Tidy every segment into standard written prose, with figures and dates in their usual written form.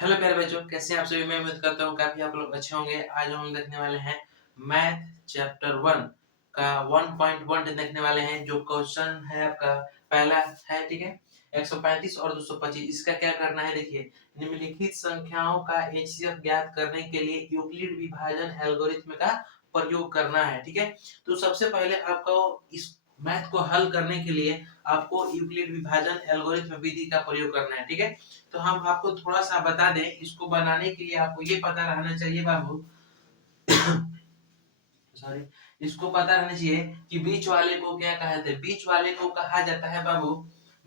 Hello प्यारे बच्चों, कैसे हैं आप सभी। मैं उम्मीद करता हूँ काफी आप लोग अच्छे होंगे। आज हम देखने वाले हैं मैथ चैप्टर 1 का 1.1 देखने वाले हैं। जो क्वेश्चन है आपका पहला है, ठीक है। 135 और 225 इसका क्या करना है, देखिए। निम्नलिखित संख्याओं का एचसीएफ ज्ञात करने के लिए यूक्लिड विभाजन एल्गोरिथ्म का प्रयोग करना है, ठीक है। तो सबसे पहले आपको इस मैथ को हल करने के लिए आपको यूक्लिड विभाजन एल्गोरिथ्म विधि का प्रयोग करना है, ठीक है। तो हम आपको थोड़ा सा बता दें, इसको बनाने के लिए आपको ये पता रहना चाहिए बाबू सॉरी, इसको पता रहना चाहिए कि बीच वाले को क्या कहा जाता है। बीच वाले को कहा जाता है बाबू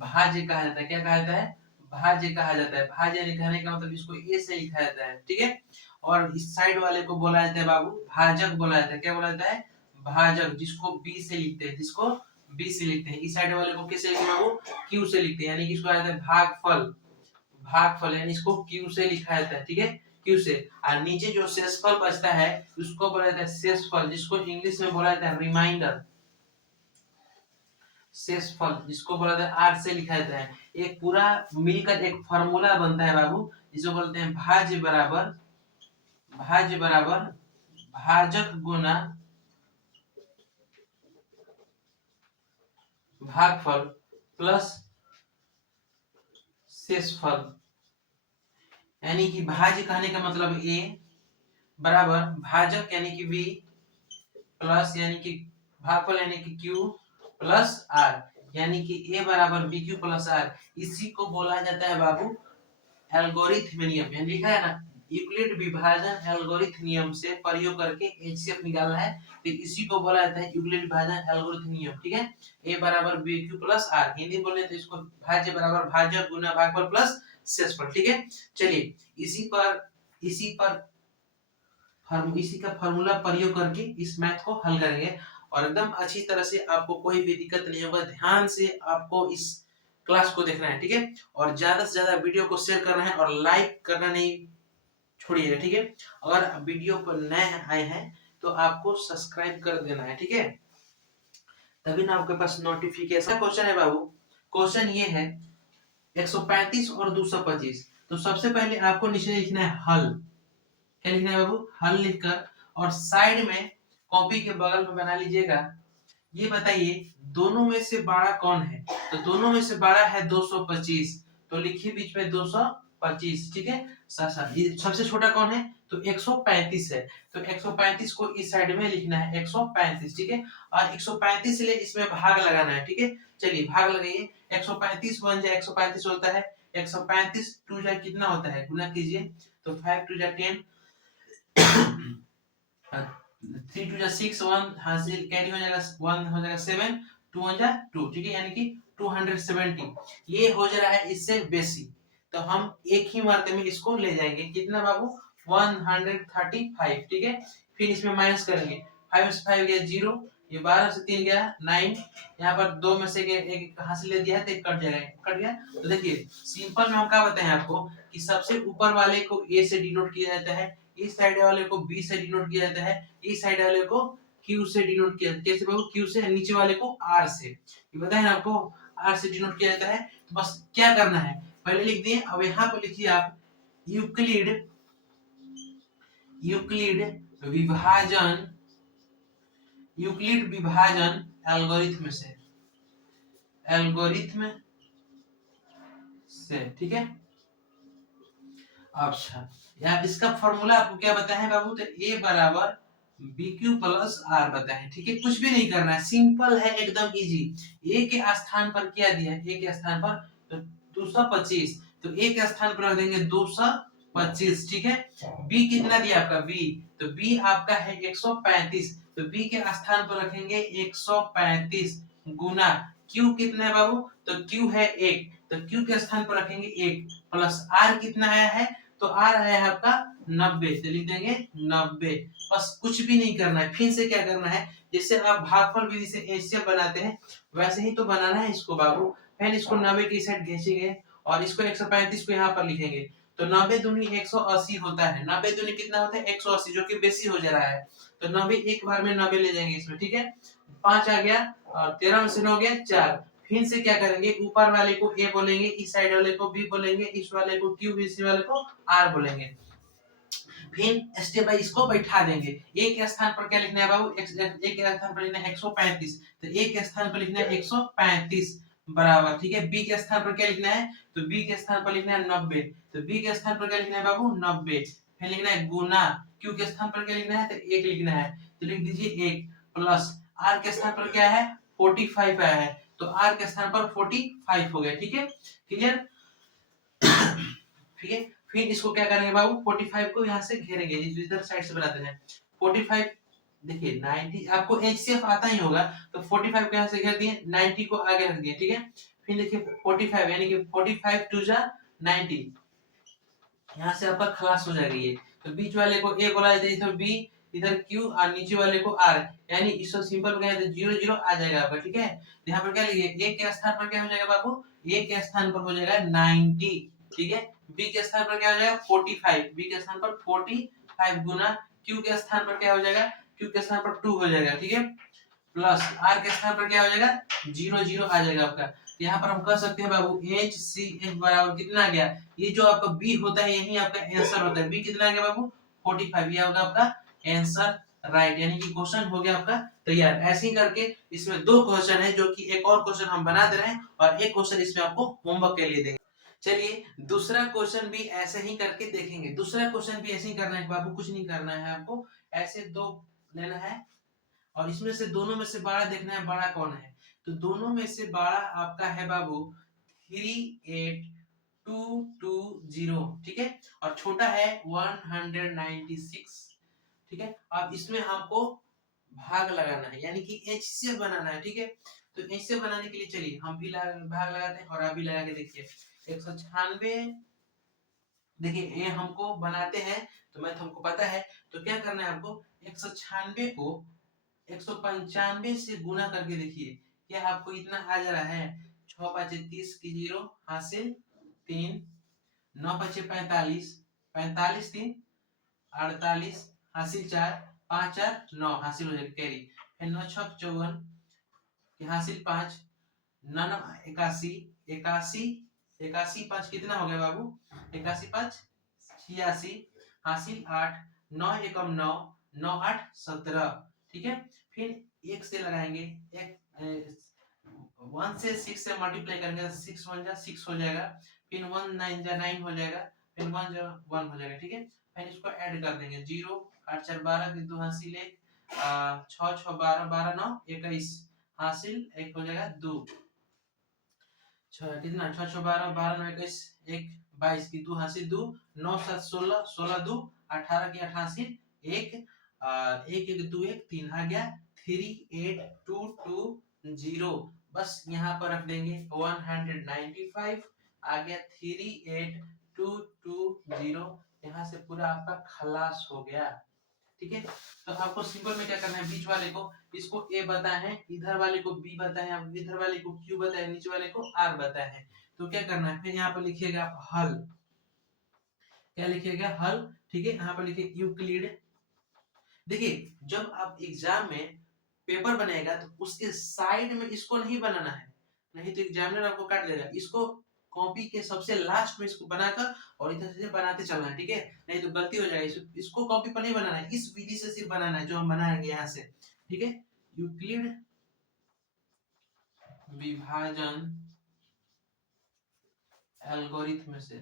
भाज्य कहा जाता है। क्या कहा जाता है? भाज्य कहा जाता है। भाज्य लिखने का मतलब इसको ए से लिखा जाता है, ठीक है। और इस साइड वाले को बोला जाता है बाबू भाजक बोला जाता है। क्या बोला जाता है? भाजक, जिसको बी से लिखते हैं, जिसको बी से लिखते हैं। इस साइड वाले को किससे लिखते हैं बाबू? क्यू से लिखते हैं, यानी कि इसको आ जाता है भागफल। भागफल यानी इसको क्यू से लिखा जाता है, ठीक है। क्यू से। और नीचे जो शेषफल बचता है उसको बोला जाता है शेषफल, जिसको इंग्लिश में बोला जाता है रिमाइंडर। शेषफल जिसको बोला जाता है आर से लिखा जाता है। एक पूरा मिलकर एक फार्मूला बनता है बाबू, जिसको बोलते हैं भाज्य बराबर भाजक गुना भागफल प्लस शेषफल। यानी कि भाज्य कहने का मतलब ए बराबर भाजक यानी कि बी प्लस यानी कि भागफल यानी कि क्यू प्लस आर, यानी कि ए बराबर बी क्यू प्लस आर। इसी को बोला जाता है बाबू एल्गोरिथम नियम। यानी लिखा है ना, यूक्लिड विभाजन एल्गोरिथम नियम से प्रयोग करके एचसीएफ निकालना है। तो इसी को बोला जाता है यूक्लिड विभाजन एल्गोरिथम नियम, ठीक है। ए बराबर B Q plus R, Hindi बोले तो इसको भाज्य बराबर भाजक गुना भागफल प्लस शेषफल, ठीक है। चलिए इसी का फार्मूला प्रयोग करके इस मैथ को हल करेंगे और एकदम अच्छी तरह से आपको कोई भी दिक्कत नहीं होगा। ध्यान से आपको इस क्लास को देखना है, ठीक है। और ज्यादा से ज्यादा वीडियो को शेयर करना है और लाइक करना नहीं छोड़िएगा, ठीक है। अगर वीडियो पर नए आए हैं तो आपको सब्सक्राइब कर देना है, ठीक है। तभी ना आपके पास नोटिफिकेशन। क्वेश्चन है बाबू, क्वेश्चन ये है 135 और 225। तो सबसे पहले आपको नीचे लिखना है हल। क्या लिखना है बाबू? हल लिखकर और साइड में कॉपी के बगल में बना लीजिएगा। ये बताइए दोनों में से बड़ा कौन है। तो दोनों में से बड़ा है 225, तो लिखिए बीच में 225, ठीक है। ये सबसे छोटा कौन है? तो 135 है। तो 135 को इस साइड में लिखना है 135, ठीक है। और 135 ले इसमें भाग लगाना है, ठीक है। चलिए भाग लगाइए। 135 बन जाए 135 होता है 135 टू जा कितना होता है, गुना कीजिए। तो 5 टू जा 10, 3 टू जा 6, 1 हासिल कैरी हो जाएगा, 1 हो जाएगा 7, 2 हो जाएगा 2, ठीक है। यानी कि 270 ये हो जा रहा है इससे बेसी। तो हम एक ही मरते में इसको ले जाएंगे। कितना बाबू? 135, ठीक है। फिर इसमें माइनस करेंगे। 5 से 5 गया 0, ये 12 से 3 गया 9, यहाँ पर 2 में से एक हासिल ले दिया है तो एक कट जाएगा, कट गया। तो देखिए सिंपल में हम क्या बताएं आपको कि सबसे ऊपर वाले को ए से डिनोट किया जाता है, इस साइड वाले को बी से डिनोट किया जाता है, इस साइड वाले को क्यू से डिनोट किया जाता है। कैसे बाबू? क्यू से। नीचे वाले को आर से। ये बताए ना आपको, आर से डिनोट किया जाता है। तो बस क्या करना है, पहले लिख दिए। अब यहाँ पर लिखिए आप यूक्लिड यूक्लिड विभाजन यूक्लिड विभाजन एल्गोरिथम से, ठीक है। अच्छा, यार इसका फॉर्मूला आपको क्या बताया है बाबू? तो ए बराबर बी क्यू प्लस आर बताए, ठीक है। कुछ भी नहीं करना है, सिंपल है, एकदम इजी। ए के स्थान पर क्या दिया है? ए के स्थान पर तो 225, तो ए के स्थान पर रख देंगे 225, ठीक है। बी कितना दिया आपका? बी, तो बी आपका है 135, तो बी के स्थान पर रखेंगे 135 गुना क्यू कितना है बाबू? तो क्यू है 1, तो क्यू के स्थान पर रखेंगे 1 प्लस आर कितना आया है? तो आर आया है आपका 90, तो लिख देंगे 90। बस कुछ भी नहीं करना है। फिर से क्या करना है, जैसे आप भागफल विधि से एचसीएफ बनाते हैं वैसे ही तो बनाना है इसको बाबू। पहले इसको 90 की साइड खींचेंगे और इसको 135 को यहाँ पर लिखेंगे। तो 90 दूनी 180 होता है। 90 दूनी कितना होता है? 180, जो कि बेसी हो जा रहा है। तो 90 एक बार में 90 ले जाएंगे इसमें, ठीक है। 5 आ गया और 13 में से 9 गया 4, फिर से क्या करेंगे, ऊपर वाले को ए बोलेंगे, इस साइड वाले को बी बोलेंगे, इस वाले को क्यू, इस वाले को आर बोलेंगे। फिर स्टेप बाय इसको बैठा देंगे। ए के स्थान पर क्या लिखना है बाबू, ए के स्थान पर लिखना है 135, तो ए के स्थान पर लिखना है 135 बराबर, ठीक है। बी के स्थान पर क्या लिखना है, तो बी के स्थान पर लिखना है 90, तो बी के स्थान पर क्या लिखना है बाबू 90, फिर लिखना है गुना, क्यू के स्थान पर क्या लिखना है, तो 1 लिखना है, तो लिख दीजिए 1 प्लस आर के स्थान पर क्या है 45 आया है, तो आर के स्थान पर 45 हो गया, ठीक है, क्लियर। ठीक है, फिर इसको क्या करेंगे बाबू 45 को यहाँ से घेरेंगे, इधर साइड से बनाते हैं 45, देखिए 90 आपको एचसीएफ आता ही होगा, तो 45 को यहाँ से घेर दिए, 90 को आगे रख दिए, ठीक है। फिर देखिए 45 यानी कि 45 टू जा 90, यहाँ से आपका खलास हो जाएगा ये, तो बीच वाले को ए बोला जाता है, इधर बी, इधर क्यू और नीचे वाले को आर, यानी इसको सिंपल हो गया तो 0 0 आ जाएगा आपका, ठीक है। यहाँ पर क्या लिखिए, ए के स्थान पर क्या हो जाएगा बाबू, ए के स्थान पर हो जाएगा 90, ठीक है। बी के स्थान पर क्या हो जाएगा 45, बी के स्थान पर 45 गुना क्यू के स्थान पर क्या हो जाएगा, क्यू के स्थान पर 2 हो जाएगा, ठीक है, प्लस आर के स्थान पर क्या हो जाएगा 0 0 आ जाएगा आपका। यहाँ पर हम कह सकते हैं बाबू एच सी एफ बराबर कितना आ गया, ये जो आपका बी होता है यही आपका आंसर होता है, बी कितना आ गया बाबू 45, ये होगा आपका आंसर राइट, यानी कि क्वेश्चन हो गया आपका तैयार। ऐसे ही करके इसमें 2 क्वेश्चन है, जो कि एक और क्वेश्चन हम बना दे रहे हैं और एक क्वेश्चन इसमें आपको होमवर्क के लिए देंगे। चलिए दूसरा क्वेश्चन भी ऐसे ही करके देखेंगे। दूसरा क्वेश्चन भी ऐसे ही करना है बाबू, कुछ नहीं करना है आपको, ऐसे 2 लेना है और इसमें से दोनों में से बड़ा देखना है, बड़ा कौन है, तो दोनों में से बड़ा आपका है बाबू 38220, ठीक है, और छोटा है 196, ठीक है। अब इसमें हमको भाग लगाना है, यानी कि एचसीएफ बनाना है, ठीक है। तो एचसीएफ बनाने के लिए चलिए हम भी भाग लगाते हैं और आप भी लगा के देखिए 196, देखिए ये हमको बनाते हैं तो मैथ हमको पता है, तो क्या करना है आपको 196 को 195 से गुना करके देखिए, क्या आपको इतना आ जा रहा है, 6 5 30 की 0 हासिल 3, 9 5 45, 45 3 48 हासिल 4, 5 4 9 हासिल हो जाएगा कैरी, फिर 9 6 54 हासिल 5, 9 9 81, 81 81 5 कितना हो गया बाबू, 81 5 86 हासिल 8, 9 एकम 9, 9 8 17, ठीक है। फिर एक से लगाएंगे, एक 1 से 6 से मल्टीप्लाई करेंगे तो 6 1 जा 6 हो जाएगा, फिर 1 9 जा 9 हो जाएगा, फिर 1 जा 1 हो जाएगा, ठीक है। फिर इसको ऐड कर देंगे 0 8 4 12 की 2 हासिल 1, 6 6 12 12 9 21 हासिल 1 हो जाएगा 2, कितना 6 6 12 12 9 21 1 22 की 2 हासिल 2, 9 7 16 16 2 18 की 8 हासिल 1, 1 1 2 1 3 आ गया 38220, बस यहाँ पर रख देंगे 195 आ गया 38220, यहाँ से पूरा आपका खलास हो गया, ठीक है। तो आपको सिंपल में क्या करना है, बीच वाले को इसको ए बताए हैं, इधर वाले को बी बताए हैं, इधर वाले को क्यू बताए हैं, नीचे वाले को आर बताए हैं, तो क्या करना है, फिर यहाँ पर लिखिएगा आप हल, क्या लिखिएगा हल, ठीक है। यहाँ पर लिखिए यूक्लिड, देखिए जब आप एग्जाम में पेपर बनेगा तो उसके साइड में इसको नहीं बनाना है, नहीं तो एग्जामिनर आपको काट देगा, इसको कॉपी के सबसे लास्ट में इसको बनाकर और इधर से बनाते चलना है, ठीक है, नहीं तो गलती हो जाएगी, इसको कॉपी पर नहीं बनाना है, इस विधि से सिर्फ बनाना है जो हम बनाएंगे यहाँ से, ठीक है। यूक्लिड विभाजन एल्गोरिथम से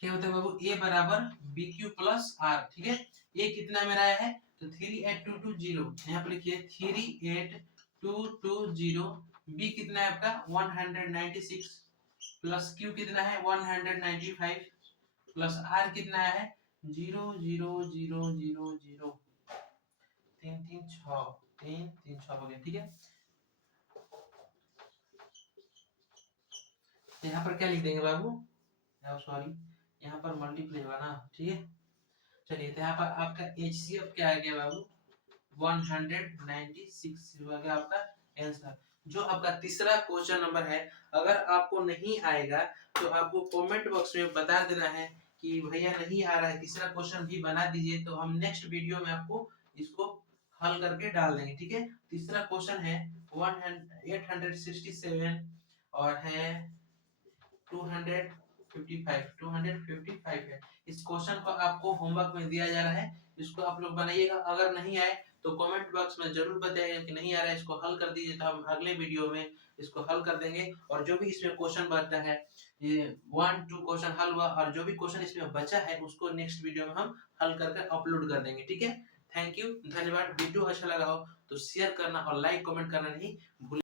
क्या होता है बाबू, ए बराबर बी क्यू प्लस आर, ठीक है। ए कितना मेरा है, तो 38220, यहाँ पर लिखिए 38220, बी कितना है आपका 196 प्लस क्यू कितना है 195 प्लस आर कितना है 00000, 3 3 6 3 3 6 हो गया, ठीक है। यहाँ पर क्या लिख देंगे बाबू, सॉरी यहाँ पर मल्टीप्लाई होगा ना, ठीक है। चलिए तो यहाँ पर आपका HCF क्या आ गया बाबू 196 हो गया आपका आंसर। जो आपका तीसरा क्वेश्चन नंबर है, अगर आपको नहीं आएगा तो आपको कमेंट बॉक्स में बता देना है कि भैया नहीं आ रहा है, तीसरा क्वेश्चन भी बना दीजिए, तो हम नेक्स्ट वीडियो में आपको इसको हल करके डाल देंगे, ठीक है। तीसरा क्वेश्चन है 867 और है 255 है। इस क्वेश्चन को आपको होमवर्क में दिया जा रहा है, इसको आप लोग बनाइएगा। अगर नहीं आए तो कमेंट बॉक्स में जरूर बताइएगा कि नहीं आ रहा है, इसको हल कर दीजिए, तो हम अगले वीडियो में इसको हल कर देंगे। और जो भी इसमें क्वेश्चन बचता है, ये 1-2 क्वेश्चन हल हुआ, और जो भी क्वेश्चन इसमें बचा है उसको नेक्स्ट वीडियो में हम हल करके अपलोड कर देंगे, ठीक है। थैंक यू, धन्यवाद। वीडियो अच्छा लगा हो तो शेयर करना और लाइक कमेंट करना नहीं भूलें।